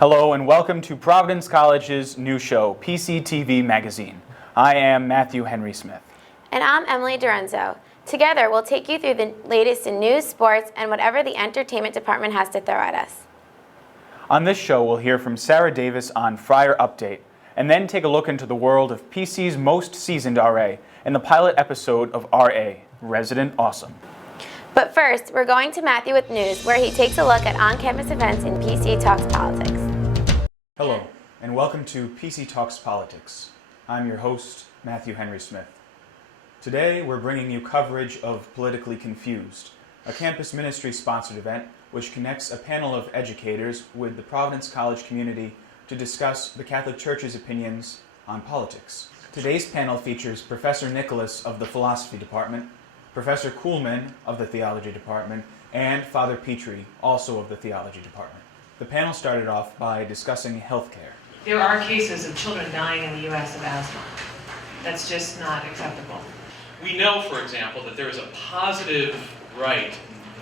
Hello and welcome to Providence College's new show, PCTV Magazine. I am Matthew Henry Smith. And I'm Emily Dorenzo. Together, we'll take you through the latest in news, sports, and whatever the entertainment department has to throw at us. On this show, we'll hear from Sarah Davis on Friar Update, and then take a look into the world of PC's most seasoned RA in the pilot episode of RA, Resident Awesome. But first, we're going to Matthew with news, where he takes a look at on-campus events in PC Talks Politics. Hello, and welcome to PC Talks Politics. I'm your host, Matthew Henry Smith. Today, we're bringing you coverage of Politically Confused, a campus ministry-sponsored event which connects a panel of educators with the Providence College community to discuss the Catholic Church's opinions on politics. Today's panel features Professor Nicholas of the Philosophy Department, Professor Kuhlman of the Theology Department, and Father Petrie, also of the Theology Department. The panel started off by discussing healthcare. There are cases of children dying in the U.S. of asthma. That's just not acceptable. We know, for example, that there is a positive right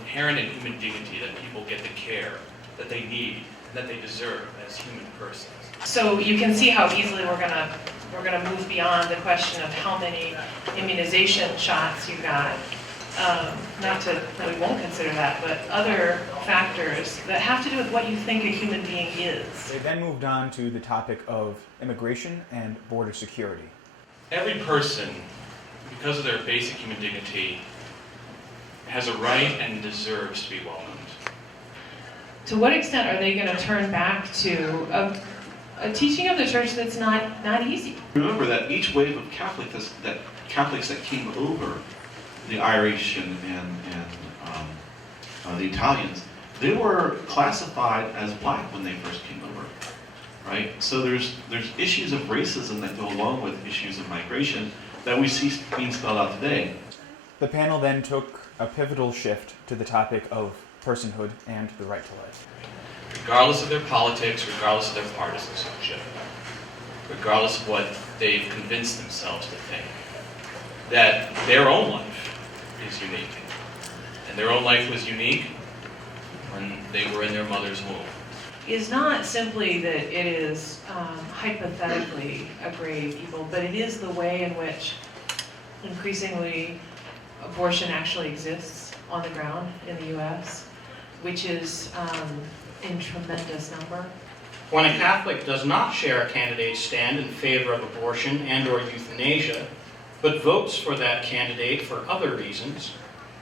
inherent in human dignity that people get the care that they need and that they deserve as human persons. So you can see how easily we're gonna move beyond the question of how many immunization shots you got. Not to, we won't consider that, but other factors that have to do with what you think a human being is. They then moved on to the topic of immigration and border security. Every person, because of their basic human dignity, has a right and deserves to be welcomed. To what extent are they going to turn back to a teaching of the church that's not easy? Remember that each wave of Catholics that came over, the Irish and the Italians, they were classified as black when they first came over, right? So there's issues of racism that go along with issues of migration that we see being spelled out today. The panel then took a pivotal shift to the topic of personhood and the right to life. Regardless of their politics, regardless of their partisanship, regardless of what they've convinced themselves to think, that their own life is unique. And their own life was unique when they were in their mother's womb. Is not simply that it is hypothetically a grave evil, but it is the way in which increasingly abortion actually exists on the ground in the U.S., which is in tremendous number. When a Catholic does not share a candidate's stand in favor of abortion and/or euthanasia, but votes for that candidate for other reasons,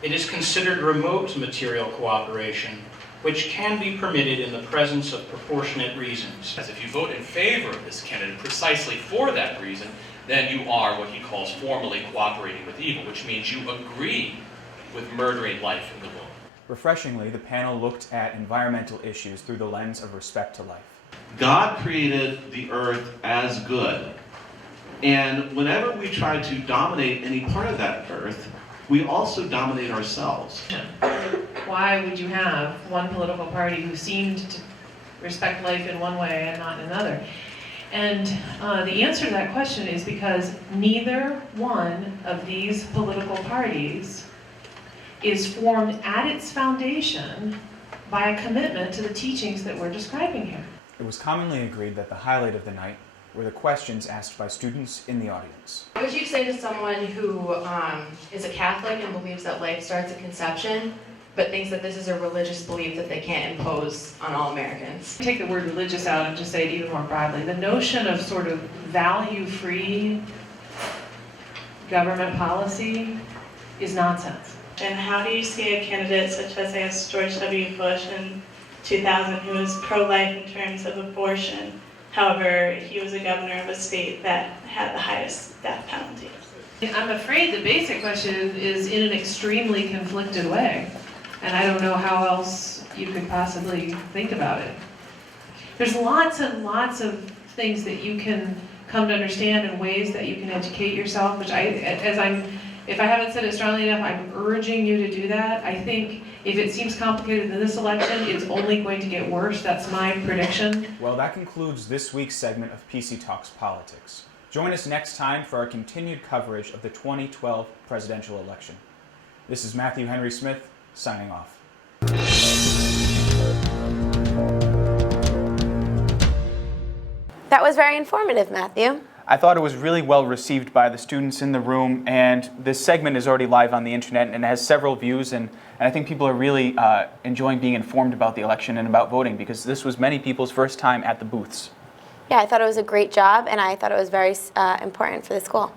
it is considered remote material cooperation, which can be permitted in the presence of proportionate reasons. As if you vote in favor of this candidate precisely for that reason, then you are what he calls formally cooperating with evil, which means you agree with murdering life in the womb. Refreshingly, the panel looked at environmental issues through the lens of respect to life. God created the earth as good. And whenever we try to dominate any part of that earth, we also dominate ourselves. Why would you have one political party who seemed to respect life in one way and not in another? And the answer to that question is because neither one of these political parties is formed at its foundation by a commitment to the teachings that we're describing here. It was commonly agreed that the highlight of the night were the questions asked by students in the audience. What would you say to someone who is a Catholic and believes that life starts at conception, but thinks that this is a religious belief that they can't impose on all Americans? Take the word religious out and just say it even more broadly. The notion of sort of value-free government policy is nonsense. And how do you see a candidate such as, I guess, George W. Bush in 2000, who was pro-life in terms of abortion? However, he was a governor of a state that had the highest death penalty. I'm afraid the basic question is in an extremely conflicted way, and I don't know how else you could possibly think about it. There's lots and lots of things that you can come to understand and ways that you can educate yourself, which if I haven't said it strongly enough, I'm urging you to do that. I think if it seems complicated in this election, it's only going to get worse. That's my prediction. Well, that concludes this week's segment of PC Talks Politics. Join us next time for our continued coverage of the 2012 presidential election. This is Matthew Henry Smith, signing off. That was very informative, Matthew. I thought it was really well received by the students in the room, and this segment is already live on the internet and has several views, and I think people are really enjoying being informed about the election and about voting, because this was many people's first time at the booths. Yeah, I thought it was a great job, and I thought it was very important for the school.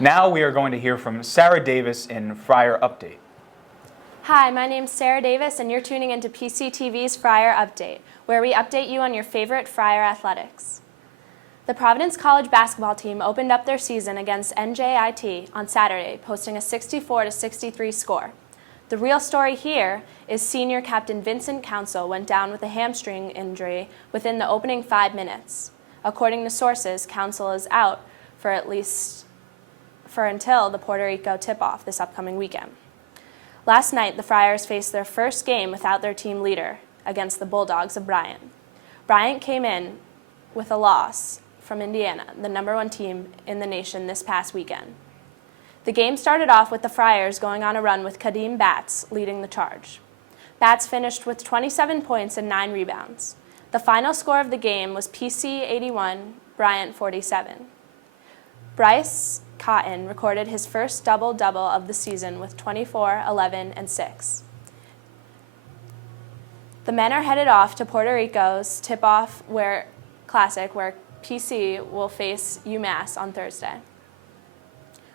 Now we are going to hear from Sarah Davis in Friar Update. Hi, my name's Sarah Davis, and you're tuning into PCTV's Friar Update, where we update you on your favorite Friar athletics. The Providence College basketball team opened up their season against NJIT on Saturday, posting a 64-63 score. The real story here is senior captain Vincent Council went down with a hamstring injury within the opening 5 minutes. According to sources, Council is out for until the Puerto Rico tip-off this upcoming weekend. Last night, the Friars faced their first game without their team leader against the Bulldogs of Bryant. Bryant came in with a loss from Indiana, the #1 team in the nation this past weekend. The game started off with the Friars going on a run with Kadeem Batts leading the charge. Batts finished with 27 points and 9 rebounds. The final score of the game was PC 81, Bryant 47. Bryce Cotton recorded his first double-double of the season with 24, 11, and 6. The men are headed off to Puerto Rico's tip-off Classic, where PC will face UMass on Thursday.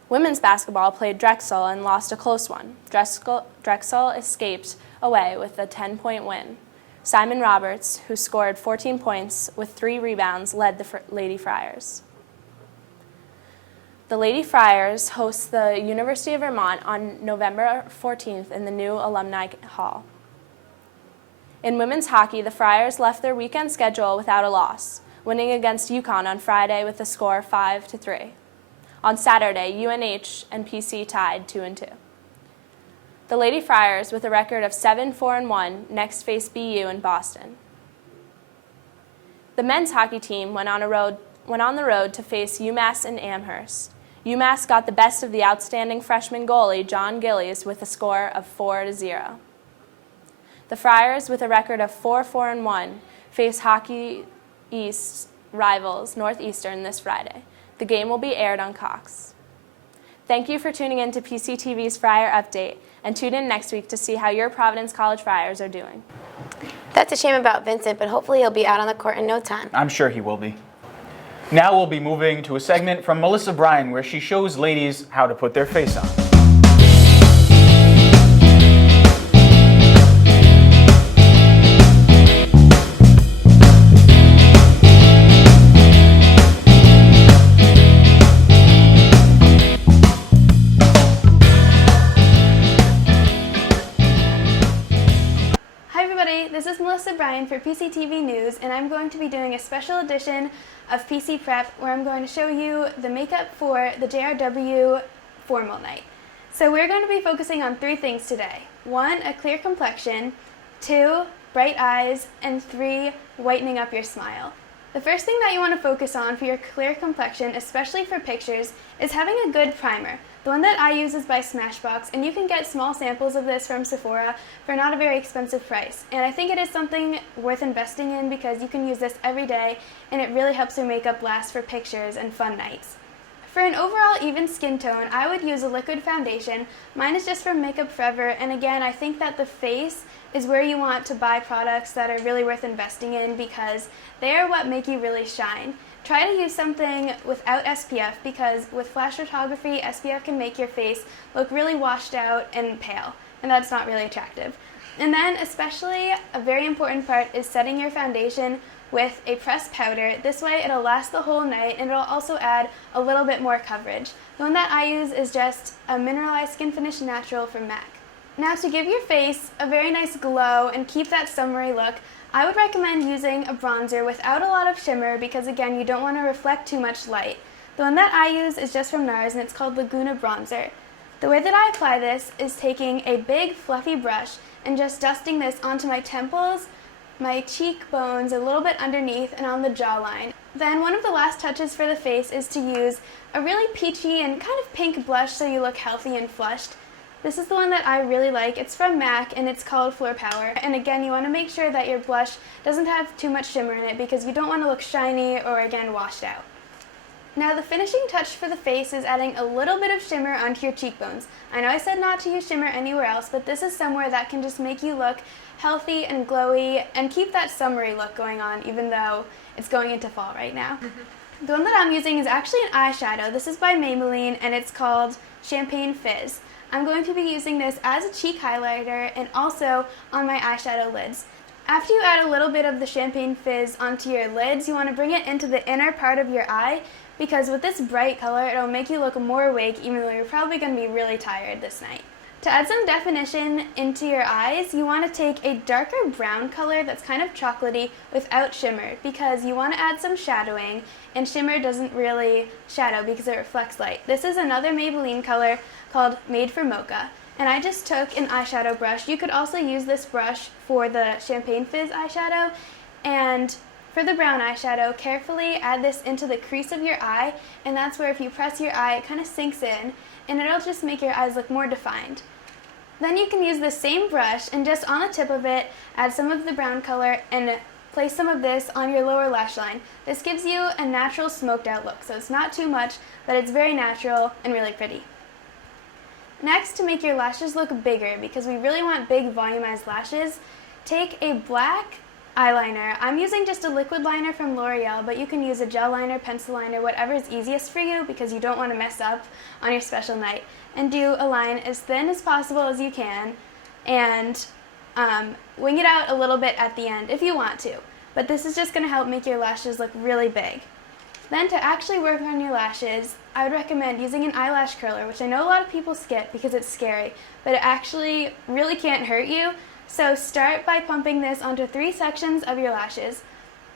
Women's basketball played Drexel and lost a close one. Drexel escaped away with a 10-point win. Simon Roberts, who scored 14 points with 3 rebounds, led the Lady Friars. The Lady Friars host the University of Vermont on November 14th in the new Alumni Hall. In women's hockey, the Friars left their weekend schedule without a loss, winning against UConn on Friday with a score 5-3. On Saturday, UNH and PC tied 2-2. The Lady Friars, with a record of 7-4-1, next face BU in Boston. The men's hockey team went on the road to face UMass in Amherst. UMass got the best of the outstanding freshman goalie, John Gillies, with a score of 4-0. The Friars, with a record of 4-4-1, face Hockey East rivals Northeastern this Friday. The game will be aired on Cox. Thank you for tuning in to PCTV's Friar Update, and tune in next week to see how your Providence College Friars are doing. That's a shame about Vincent, but hopefully he'll be out on the court in no time. I'm sure he will be. Now we'll be moving to a segment from Melissa Bryan, where she shows ladies how to put their face on. This is Melissa Bryan for PCTV News, and I'm going to be doing a special edition of PC Prep where I'm going to show you the makeup for the JRW formal night. So we're going to be focusing on 3 things today. 1, a clear complexion, 2, bright eyes, and 3, whitening up your smile. The first thing that you want to focus on for your clear complexion, especially for pictures, is having a good primer. The one that I use is by Smashbox, and you can get small samples of this from Sephora for not a very expensive price. And I think it is something worth investing in because you can use this every day, and it really helps your makeup last for pictures and fun nights. For an overall even skin tone, I would use a liquid foundation. Mine is just from Makeup Forever, and again, I think that the face is where you want to buy products that are really worth investing in because they are what make you really shine. Try to use something without SPF because with flash photography, SPF can make your face look really washed out and pale, and that's not really attractive. And then especially a very important part is setting your foundation with a pressed powder. This way it'll last the whole night and it'll also add a little bit more coverage. The one that I use is just a Mineralized Skinfinish Natural from MAC. Now to give your face a very nice glow and keep that summery look, I would recommend using a bronzer without a lot of shimmer because again, you don't want to reflect too much light. The one that I use is just from Nars and it's called Laguna Bronzer. The way that I apply this is taking a big fluffy brush and just dusting this onto my temples, my cheekbones, a little bit underneath, and on the jawline. Then one of the last touches for the face is to use a really peachy and kind of pink blush so you look healthy and flushed. This is the one that I really like. It's from MAC and it's called Fleurpower. And again, you want to make sure that your blush doesn't have too much shimmer in it because you don't want to look shiny or again washed out. Now the finishing touch for the face is adding a little bit of shimmer onto your cheekbones. I know I said not to use shimmer anywhere else, but this is somewhere that can just make you look healthy and glowy and keep that summery look going on even though it's going into fall right now. The one that I'm using is actually an eyeshadow. This is by Maybelline and it's called Champagne Fizz. I'm going to be using this as a cheek highlighter and also on my eyeshadow lids. After you add a little bit of the Champagne Fizz onto your lids, you want to bring it into the inner part of your eye because with this bright color, it'll make you look more awake even though you're probably going to be really tired this night. To add some definition into your eyes, you want to take a darker brown color that's kind of chocolatey without shimmer because you want to add some shadowing and shimmer doesn't really shadow because it reflects light. This is another Maybelline color called Made for Mocha. And I just took an eyeshadow brush. You could also use this brush for the Champagne Fizz eyeshadow. And for the brown eyeshadow, carefully add this into the crease of your eye. And that's where if you press your eye, it kind of sinks in. And it'll just make your eyes look more defined. Then you can use the same brush and just on the tip of it, add some of the brown color and place some of this on your lower lash line. This gives you a natural smoked out look. So it's not too much, but it's very natural and really pretty. Next, to make your lashes look bigger, because we really want big volumized lashes, take a black eyeliner. I'm using just a liquid liner from L'Oreal, but you can use a gel liner, pencil liner, whatever is easiest for you because you don't want to mess up on your special night. And do a line as thin as possible as you can and wing it out a little bit at the end if you want to. But this is just going to help make your lashes look really big. Then to actually work on your lashes, I would recommend using an eyelash curler, which I know a lot of people skip because it's scary, but it actually really can't hurt you. So start by pumping this onto 3 sections of your lashes,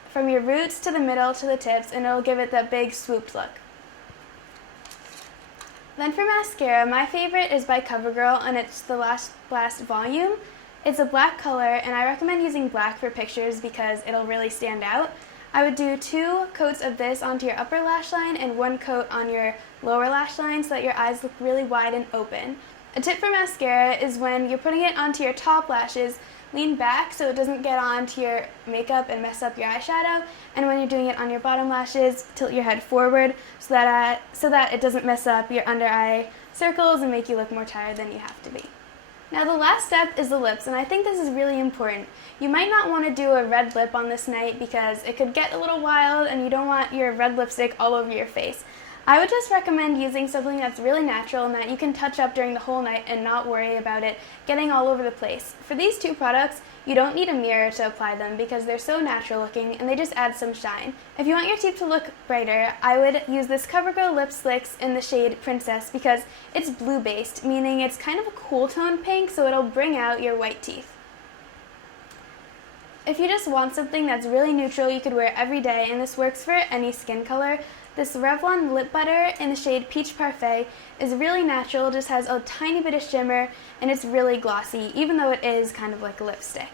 from your roots to the middle to the tips, and it'll give it that big swooped look. Then for mascara, my favorite is by Covergirl, and it's the Lashblast Volume. It's a black color, and I recommend using black for pictures because it'll really stand out. I would do 2 coats of this onto your upper lash line and 1 coat on your lower lash line so that your eyes look really wide and open. A tip for mascara is when you're putting it onto your top lashes, lean back so it doesn't get onto your makeup and mess up your eyeshadow. And when you're doing it on your bottom lashes, tilt your head forward so that it doesn't mess up your under eye circles and make you look more tired than you have to be. Now the last step is the lips, and I think this is really important. You might not want to do a red lip on this night because it could get a little wild and you don't want your red lipstick all over your face. I would just recommend using something that's really natural and that you can touch up during the whole night and not worry about it getting all over the place. For these 2 products, you don't need a mirror to apply them because they're so natural looking and they just add some shine. If you want your teeth to look brighter, I would use this Covergirl Lipslicks in the shade Princess because it's blue based, meaning it's kind of a cool tone pink, so it'll bring out your white teeth. If you just want something that's really neutral you could wear every day, and this works for any skin color, this Revlon lip butter in the shade Peach Parfait is really natural, just has a tiny bit of shimmer, and it's really glossy, even though it is kind of like a lipstick.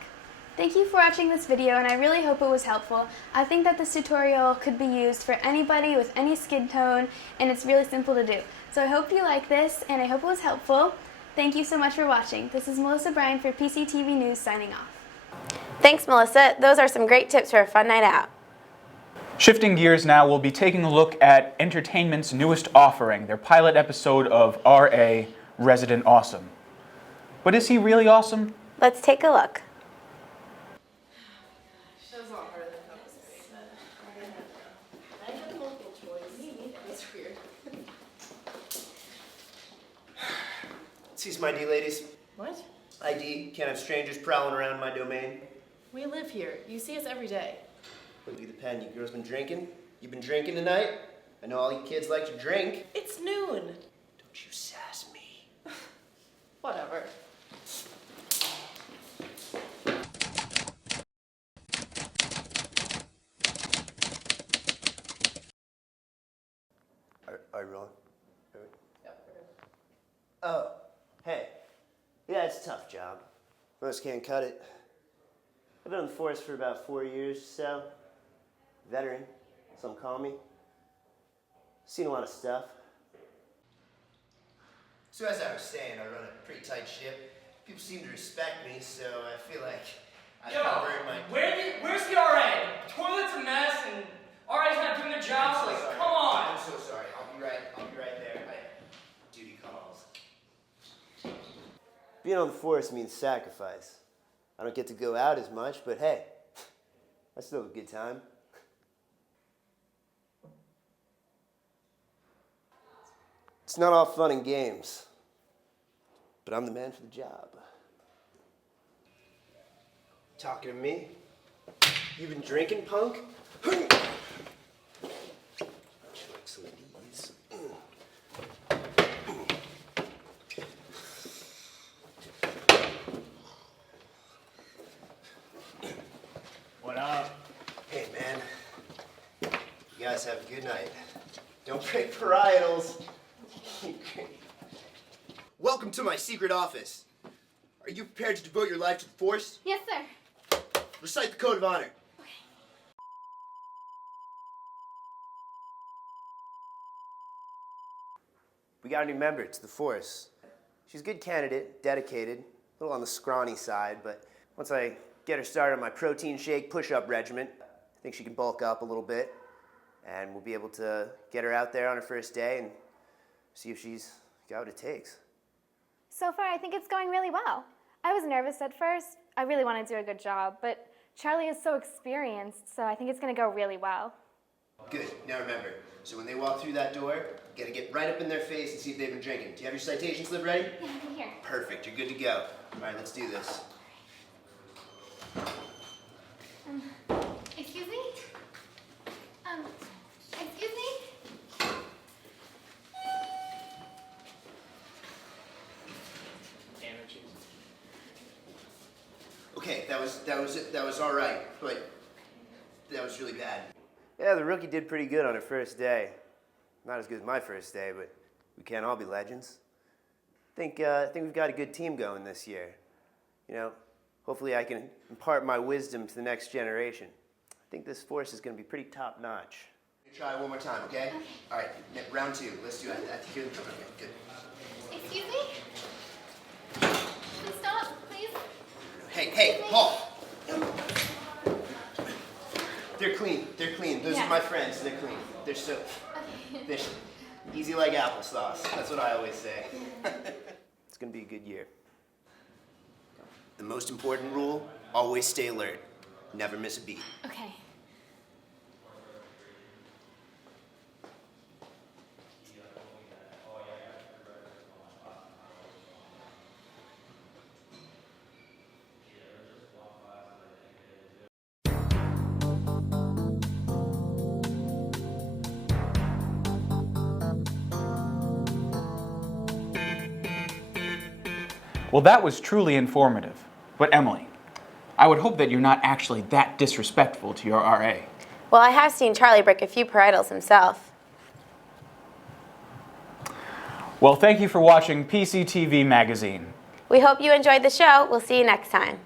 Thank you for watching this video, and I really hope it was helpful. I think that this tutorial could be used for anybody with any skin tone, and it's really simple to do. So I hope you like this, and I hope it was helpful. Thank you so much for watching. This is Melissa Bryan for PCTV News signing off. Thanks, Melissa. Those are some great tips for a fun night out. Shifting gears now, we'll be taking a look at Entertainment's newest offering, their pilot episode of R.A. Resident Awesome. But is he really awesome? Let's take a look. Seize my ID, ladies. What? ID. Can't have strangers prowling around my domain. We live here. You see us every day. Look at the pen. You girls been drinking? You been drinking tonight? I know all you kids like to drink. It's noon. Don't you sass me. Whatever. Are you rolling? Oh, hey. Yeah, it's a tough job. Most can't cut it. I've been in the force for about 4 years or so. Veteran, some call me. Seen a lot of stuff. So as I was saying, I run a pretty tight ship. People seem to respect me, so I feel like I convert my... Where's the RA? The toilet's a mess and RA's not doing their job, so come on! I'm so sorry. I'll be right there. Duty calls. Being on the force means sacrifice. I don't get to go out as much, but hey, I still have a good time. It's not all fun and games, but I'm the man for the job. Talking to me? You been drinking, punk? Would you like some of these? What up? Hey, man. You guys have a good night. Don't break parietals. Welcome to my secret office. Are you prepared to devote your life to the Force? Yes, sir. Recite the Code of Honor. We got a new member to the Force. She's a good candidate, dedicated, a little on the scrawny side, but once I get her started on my protein shake push-up regimen, I think she can bulk up a little bit, and we'll be able to get her out there on her first day and see if she's got what it takes. So far, I think it's going really well. I was nervous at first. I really want to do a good job, but Charlie is so experienced, so I think it's going to go really well. Good. Now remember, so when they walk through that door, you gotta get right up in their face and see if they've been drinking. Do you have your citation slip ready? Yeah, I'm here. Perfect. You're good to go. All right, let's do this. Excuse me? Excuse me? Okay, that was all right, but that was really bad. Yeah, the rookie did pretty good on her first day. Not as good as my first day, but we can't all be legends. I think we've got a good team going this year. You know, hopefully I can impart my wisdom to the next generation. I think this Force is going to be pretty top-notch. Try one more time, okay? All right, round two. Let's do it. Here, okay, good. Excuse me? Please stop, please. Hey, Paul! They're clean. Those are my friends. They're clean. They're so... They're easy like applesauce. That's what I always say. It's going to be a good year. The most important rule, always stay alert. Never miss a beat. Okay. Well, that was truly informative. But Emily, I would hope that you're not actually that disrespectful to your RA. Well, I have seen Charlie break a few parietals himself. Well, thank you for watching PCTV Magazine. We hope you enjoyed the show. We'll see you next time.